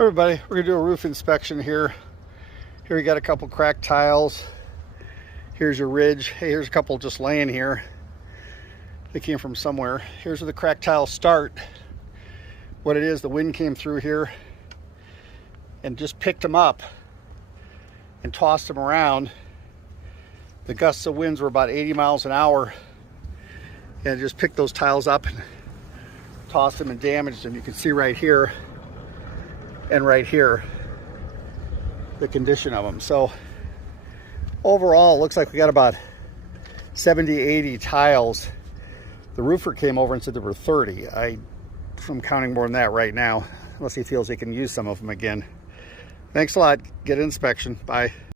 Everybody, we're gonna do a roof inspection here. Here we got a couple cracked tiles. Here's your ridge. Hey, here's a couple just laying here. They came from somewhere. Here's where the cracked tiles start. What it is, the wind came through here and just picked them up and tossed them around. The gusts of winds were about 80 miles an hour, and it just picked those tiles up and tossed them and damaged them. You can see right here and right here the condition of them. So overall, it looks like we got about 70, 80 tiles. The roofer came over and said there were 30. I'm counting more than that right now, unless he feels he can use some of them again. Thanks a lot. Get an inspection. Bye.